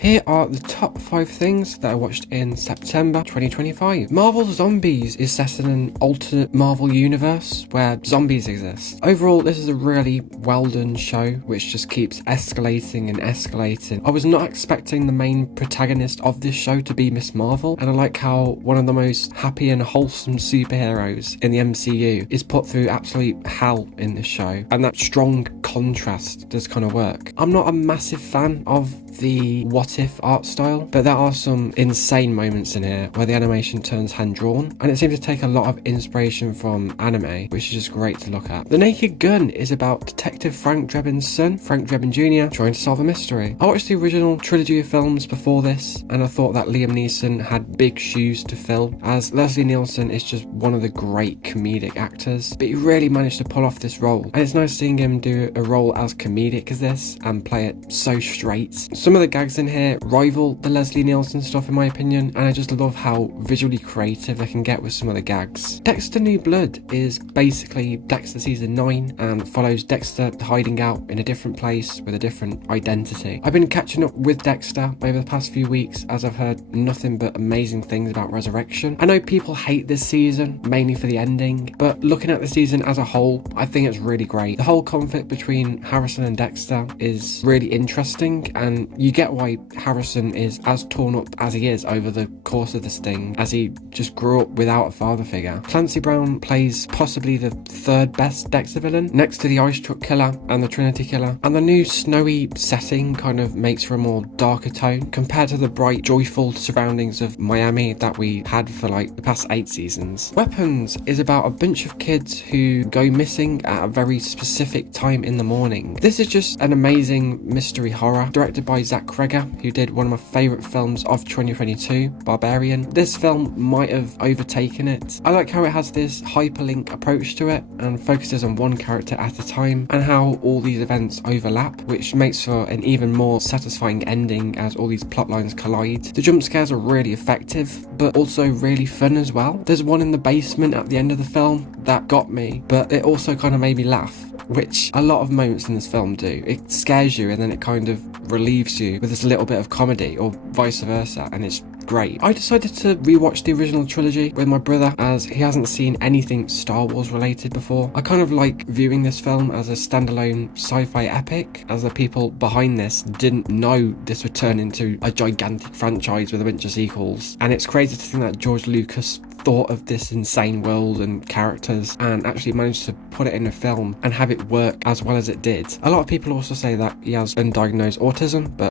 Here are the top 5 things that I watched in September 2025. Marvel Zombies is set in an alternate Marvel universe where zombies exist. Overall, this is a really well done show which just keeps escalating and escalating. I was not expecting the main protagonist of this show to be Miss Marvel, and I like how one of the most happy and wholesome superheroes in the MCU is put through absolute hell in this show, and that strong contrast does kind of work. I'm not a massive fan of the what if art style, but there are some insane moments in here where the animation turns hand drawn, and it seems to take a lot of inspiration from anime, which is just great to look at. The Naked Gun is about Detective Frank Drebin's son, Frank Drebin Jr., trying to solve a mystery. I watched the original trilogy of films before this, and I thought that Liam Neeson had big shoes to fill, as Leslie Nielsen is just one of the great comedic actors, but he really managed to pull off this role, and it's nice seeing him do a role as comedic as this and play it so straight. Some of the gags in here rival the Leslie Nielsen stuff in my opinion, and I just love how visually creative they can get with some of the gags. Dexter New Blood is basically Dexter season 9 and follows Dexter hiding out in a different place with a different identity. I've been catching up with Dexter over the past few weeks as I've heard nothing but amazing things about Resurrection. I know people hate this season, mainly for the ending, but looking at the season as a whole, I think it's really great. The whole conflict between Harrison and Dexter is really interesting, and you get why Harrison is as torn up as he is over the course of this thing, as he just grew up without a father figure. Clancy Brown plays possibly the third best Dexter villain, next to the Ice Truck Killer and the Trinity Killer, and the new snowy setting kind of makes for a more darker tone compared to the bright, joyful surroundings of Miami that we had for like the past 8 seasons. Weapons is about a bunch of kids who go missing at a very specific time in the morning. This is just an amazing mystery horror directed by Zach Cregger, who did one of my favourite films of 2022, Barbarian. This film might have overtaken it. I like how it has this hyperlink approach to it and focuses on one character at a time, and how all these events overlap, which makes for an even more satisfying ending as all these plot lines collide. The jump scares are really effective, but also really fun as well. There's one in the basement at the end of the film that got me, but it also kind of made me laugh, which a lot of moments in this film do. It scares you and then it kind of relieves you with this little bit of comedy, or vice versa, and it's great. I decided to rewatch the original trilogy with my brother as he hasn't seen anything Star Wars related before. I kind of like viewing this film as a standalone sci-fi epic, as the people behind this didn't know this would turn into a gigantic franchise with a bunch of sequels, and it's crazy to think that George Lucas thought of this insane world and characters and actually managed to put it in a film and have it work as well as it did. A lot of people also say that he has undiagnosed autism, but